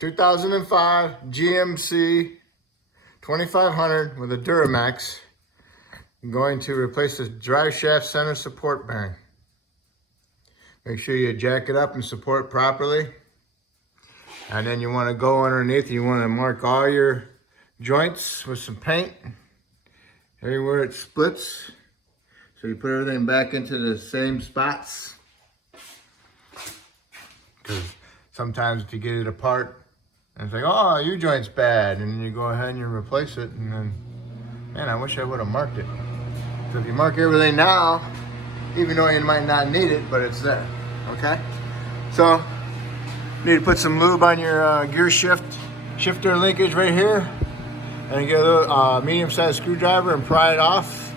2005 GMC 2500 with a Duramax. I'm going to replace the drive shaft center support bearing. Make sure you jack it up and support properly. And then you want to go underneath, you want to mark all your joints with some paint. Everywhere it splits. So you put everything back into the same spots. Because sometimes if you get it apart, and it's like, oh, your joint's bad. And then you go ahead and you replace it. And then, man, I wish I would have marked it. So if you mark everything now, even though you might not need it, but it's there, okay? So, you need to put some lube on your gear shifter linkage right here. And you get a little medium-sized screwdriver and pry it off.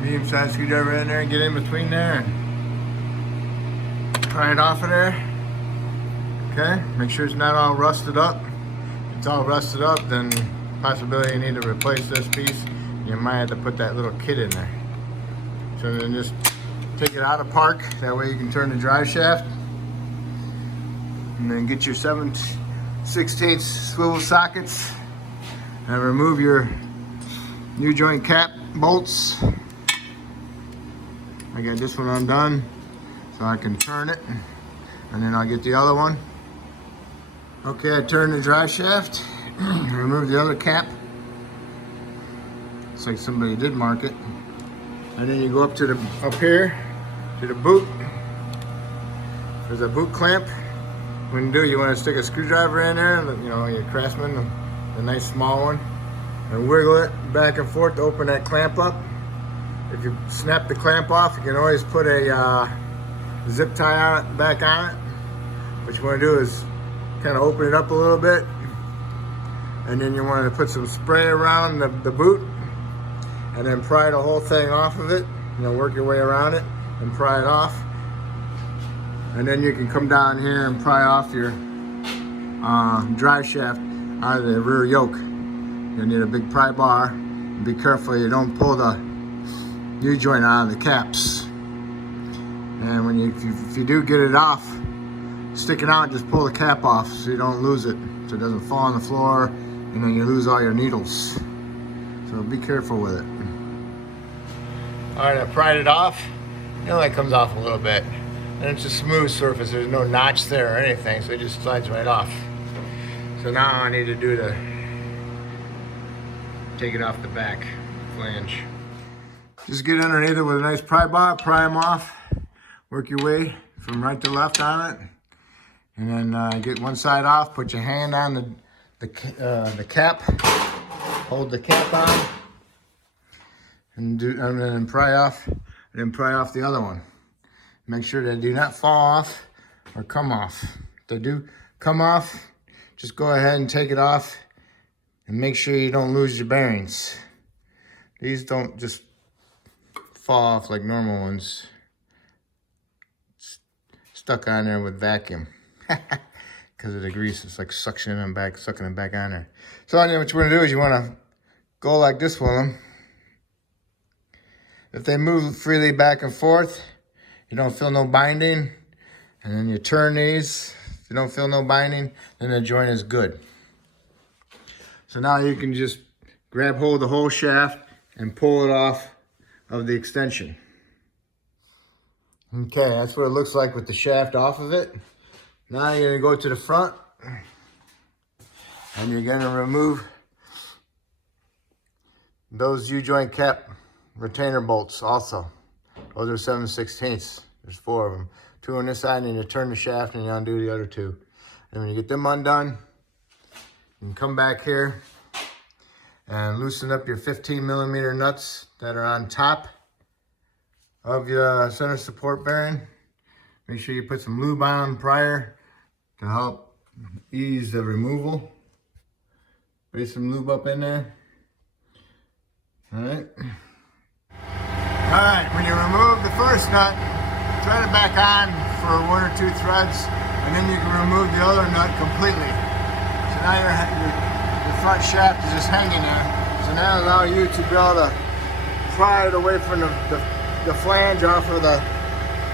Medium-sized screwdriver in there and get in between there. And pry it off of there. Okay, make sure it's not all rusted up. If it's all rusted up, then possibility you need to replace this piece. You might have to put that little kit in there. So then just take it out of park. That way you can turn the drive shaft. And then get your 7/16 swivel sockets. And remove your new joint cap bolts. I got this one undone so I can turn it. And then I'll get the other one. Okay, I turned the drive shaft, remove the other cap. Looks like somebody did mark it. And then you go up here to the boot. There's a boot clamp. When you do, you want to stick a screwdriver in there, you know, your Craftsman, the nice small one, and wiggle it back and forth to open that clamp up. If you snap the clamp off, you can always put a zip tie back on it. What you want to do is kind of open it up a little bit, and then you want to put some spray around the boot, and then pry the whole thing off of it. You know, work your way around it and pry it off, and then you can come down here and pry off your drive shaft out of the rear yoke. You'll need a big pry bar. Be careful you don't pull the U-joint out of the caps. And when if you do get it off, stick it out, just pull the cap off so you don't lose it, so it doesn't fall on the floor and then you lose all your needles. So be careful with it. All right, I pried it off. It only comes off a little bit. And it's a smooth surface. There's no notch there or anything, so it just slides right off. So now I need to take it off the back flange. Just get underneath it with a nice pry bar, pry them off. Work your way from right to left on it. And then get one side off, put your hand on the cap, hold the cap on, and then pry off, and then pry off the other one. Make sure they do not fall off or come off. If they do come off, just go ahead and take it off, and make sure you don't lose your bearings. These don't just fall off like normal ones. Stuck on there with vacuum. Because of the grease, it's like sucking them back on there. So what you want to do is you want to go like this with them. If they move freely back and forth, you don't feel no binding, and then you turn these. If you don't feel no binding, then the joint is good. So now you can just grab hold of the whole shaft and pull it off of the extension. Okay, that's what it looks like with the shaft off of it. Now you're gonna go to the front and you're gonna remove those U-joint cap retainer bolts also. Those are 7/16. There's 4 of them. 2 on this side, and you turn the shaft and you undo the other 2. And when you get them undone, you can come back here and loosen up your 15mm nuts that are on top of your center support bearing. Make sure you put some lube on prior to help ease the removal. Put some lube up in there. All right. All right, when you remove the first nut, thread it back on for 1 or 2 threads, and then you can remove the other nut completely. So now your front shaft is just hanging there. So now allow you to be able to pry it away from the flange off of the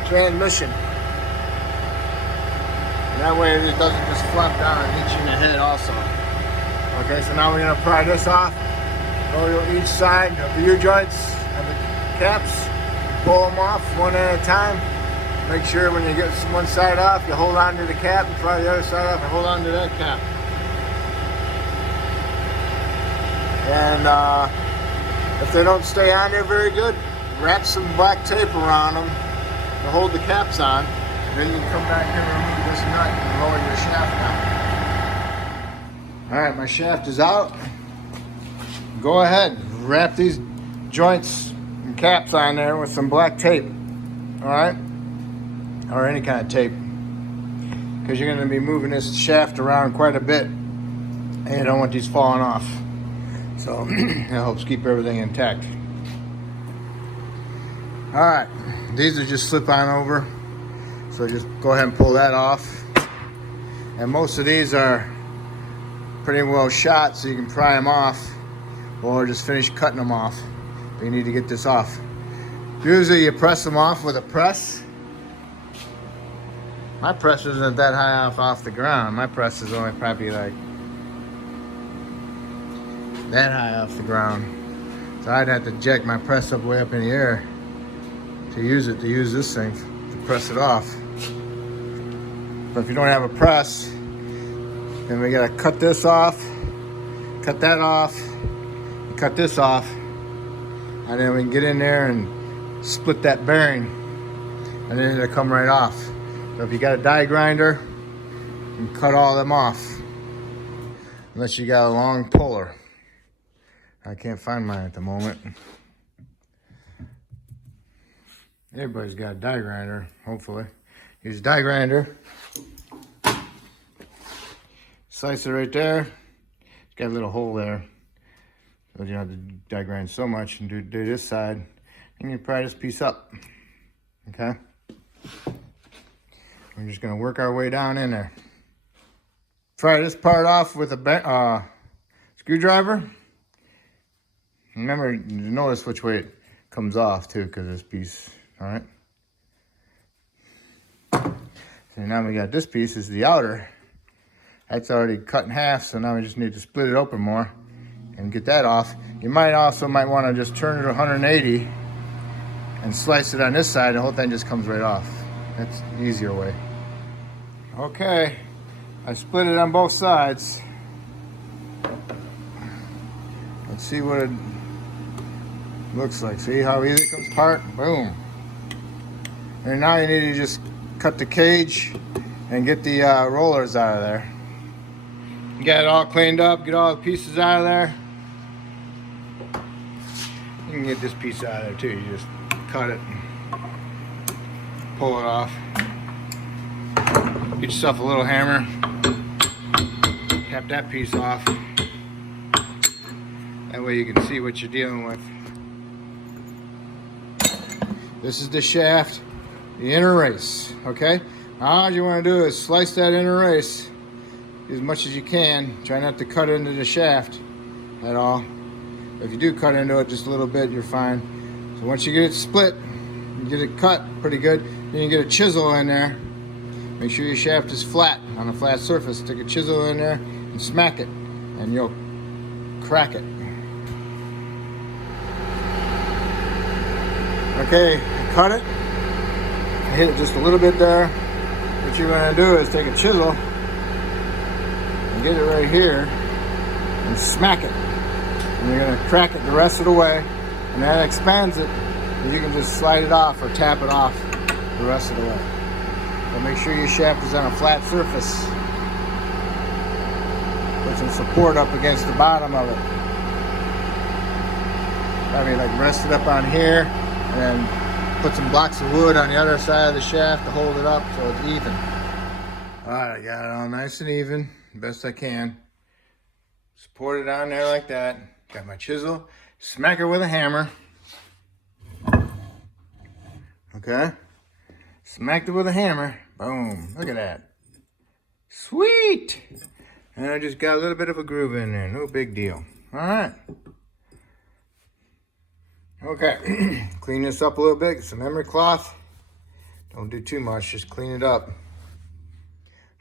transmission. That way it doesn't just flop down and hit you in the head also. Okay, so now we're gonna pry this off. Go to each side of the U-joints and the caps. Pull them off one at a time. Make sure when you get one side off, you hold on to the cap and pry the other side off and hold on to that cap. And if they don't stay on there very good, wrap some black tape around them to hold the caps on. Then you can come back here and remove this nut and lower your shaft down. All right, my shaft is out. Go ahead, wrap these joints and caps on there with some black tape. All right, or any kind of tape, because you're going to be moving this shaft around quite a bit, and you don't want these falling off. So it helps keep everything intact. All right, these are just slip on over. So just go ahead and pull that off. And most of these are pretty well shot, so you can pry them off or just finish cutting them off. But you need to get this off. Usually you press them off with a press. My press isn't that high off the ground. My press is only probably like that high off the ground. So I'd have to jack my press up way up in the air to use this thing to press it off. But if you don't have a press, then we gotta cut this off, cut that off, cut this off, and then we can get in there and split that bearing, and then it'll come right off. So if you got a die grinder, you can cut all them off, unless you got a long puller. I can't find mine at the moment. Everybody's got a die grinder, hopefully. Use a die grinder. Slice it right there. It's got a little hole there. So you don't have to die grind so much, and do this side. And you pry this piece up. Okay? We're just gonna work our way down in there. Pry this part off with a screwdriver. Remember, notice which way it comes off too, because this piece, all right? So now we got this piece is the outer. That's already cut in half, so now we just need to split it open more and get that off. You might want to just turn it 180 and slice it on this side. The whole thing just comes right off. That's the easier way. Okay, I split it on both sides. Let's see what it looks like. See how easy it comes apart? Boom. And now you need to just cut the cage and get the rollers out of there. You got it all cleaned up, get all the pieces out of there. You can get this piece out of there too. You just cut it, pull it off. Get yourself a little hammer, tap that piece off. That way you can see what you're dealing with. This is the shaft, the inner race, okay? Now all you want to do is slice that inner race as much as you can. Try not to cut into the shaft at all. If you do cut into it just a little bit, you're fine. So once you get it split, you get it cut pretty good, then you get a chisel in there. Make sure your shaft is flat, on a flat surface. Stick a chisel in there and smack it, and you'll crack it. Okay, cut it. Hit it just a little bit there. What you're gonna do is take a chisel and get it right here and smack it. And you're gonna crack it the rest of the way, and that expands it, and you can just slide it off or tap it off the rest of the way. So make sure your shaft is on a flat surface. Put some support up against the bottom of it. Probably like rest it up on here, and then put some blocks of wood on the other side of the shaft to hold it up so it's even. All right, I got it all nice and even, best I can. Support it on there like that. Got my chisel, smack it with a hammer. Okay, smacked it with a hammer. Boom, look at that. Sweet. And I just got a little bit of a groove in there, no big deal. All right. Okay, clean this up a little bit, get some emery cloth. Don't do too much, just clean it up.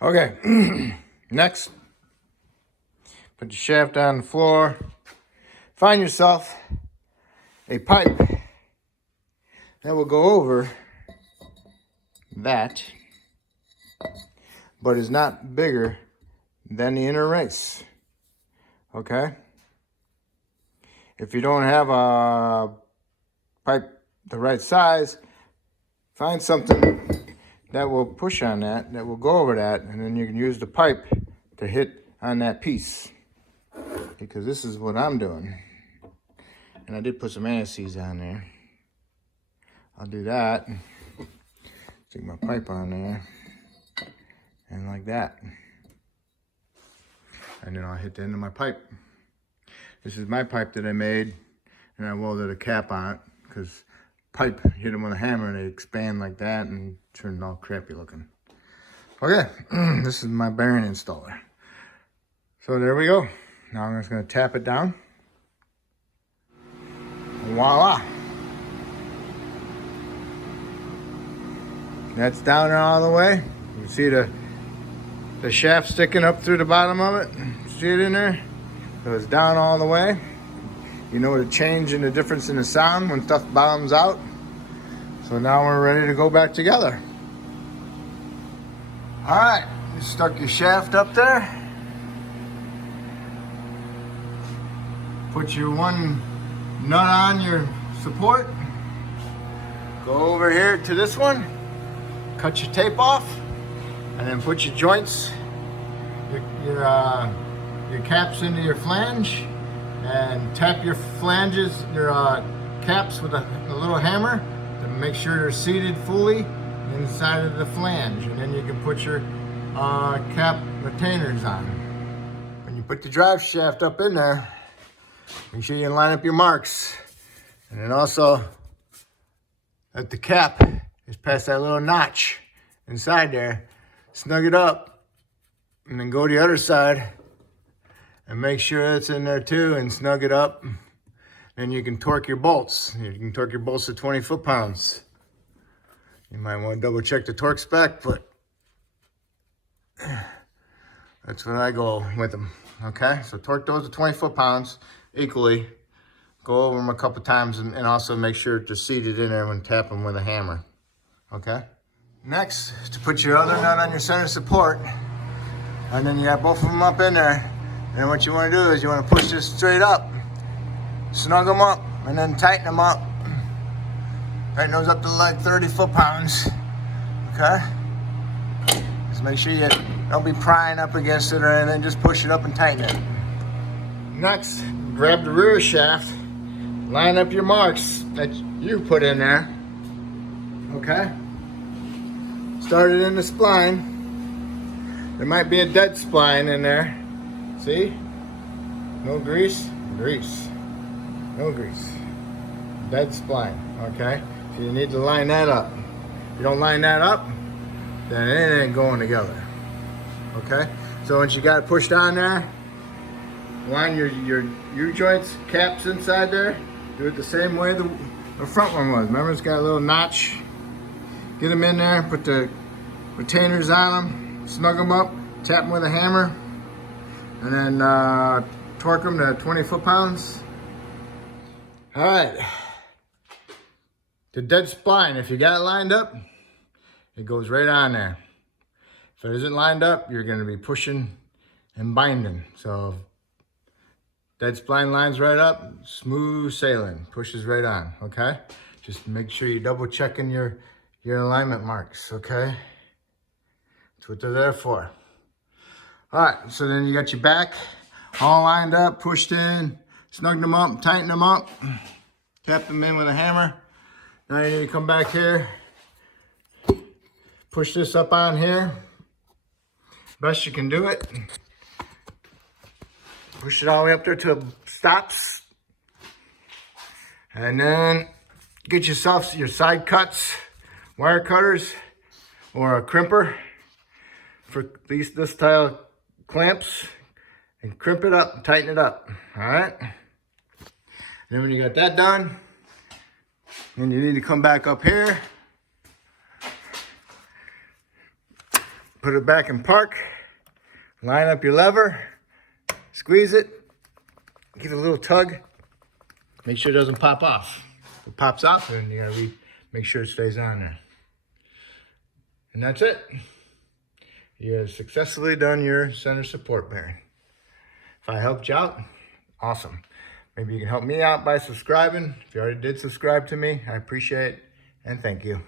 Okay, next, put your shaft on the floor. Find yourself a pipe that will go over that, but is not bigger than the inner race. Okay? If you don't have a pipe the right size, find something that will push on that, that will go over that, and then you can use the pipe to hit on that piece. Because this is what I'm doing. And I did put some anti-seize on there. I'll do that. Stick my pipe on there. And like that. And then I'll hit the end of my pipe. This is my pipe that I made. And I welded a cap on it. Because pipe, hit them with a hammer and they expand like that and turn all crappy looking. Okay, this is my bearing installer. So there we go. Now I'm just going to tap it down. Voila. That's down there all the way. You can see the shaft sticking up through the bottom of it. See it in there? So it's down all the way. You know the change in the difference in the sound when stuff bottoms out. So now we're ready to go back together. All right, you stuck your shaft up there. Put your one nut on your support. Go over here to this one. Cut your tape off, and then put your joints, your caps into your flange, and tap your flanges, your caps with a little hammer to make sure they're seated fully inside of the flange, and then you can put your cap retainers on. When you put the drive shaft up in there, make sure you line up your marks, and then also that the cap is past that little notch inside there. Snug it up, and then go to the other side and make sure it's in there too, and snug it up. Then you can torque your bolts. You can torque your bolts to 20 foot-pounds. You might want to double check the torque spec, but that's what I go with them. Okay, so torque those to 20 foot-pounds equally. Go over them a couple times, and also make sure they're seated in there when tapping with a hammer. Okay. Next, to put your other nut on your center support, and then you got both of them up in there. And what you want to do is you want to push this straight up, snug them up, and then tighten them up. Tighten those up to like 30 foot-pounds. Okay. Just make sure you don't be prying up against it or anything. Just push it up and tighten it. Next, grab the rear shaft, line up your marks that you put in there. Okay. Start it in the spline. There might be a dead spline in there. See? No grease, grease. No grease. Dead spline, okay? So you need to line that up. If you don't line that up, then it ain't going together. Okay? So once you got it pushed on there, line your U-joints, caps inside there. Do it the same way the front one was. Remember, it's got a little notch. Get them in there, put the retainers on them, snug them up, tap them with a hammer, and then torque them to 20 foot-pounds. All right. The dead spline, if you got it lined up, it goes right on there. If it isn't lined up, you're going to be pushing and binding. So dead spline lines right up, smooth sailing, pushes right on, okay? Just make sure you're double checking your alignment marks, okay? That's what they're there for. All right, so then you got your back all lined up, pushed in, snugged them up, tightened them up, tapped them in with a hammer. Now you need to come back here, push this up on here, best you can do it. Push it all the way up there till it stops. And then get yourself your side cuts, wire cutters, or a crimper for at least this style clamps, and crimp it up and tighten it up. All right. And then when you got that done, then you need to come back up here, put it back in park, line up your lever, squeeze it, give it a little tug, make sure it doesn't pop off. If it pops off, then you gotta make sure it stays on there. And that's it. You have successfully done your center support bearing. If I helped you out, awesome. Maybe you can help me out by subscribing. If you already did subscribe to me, I appreciate it, and thank you.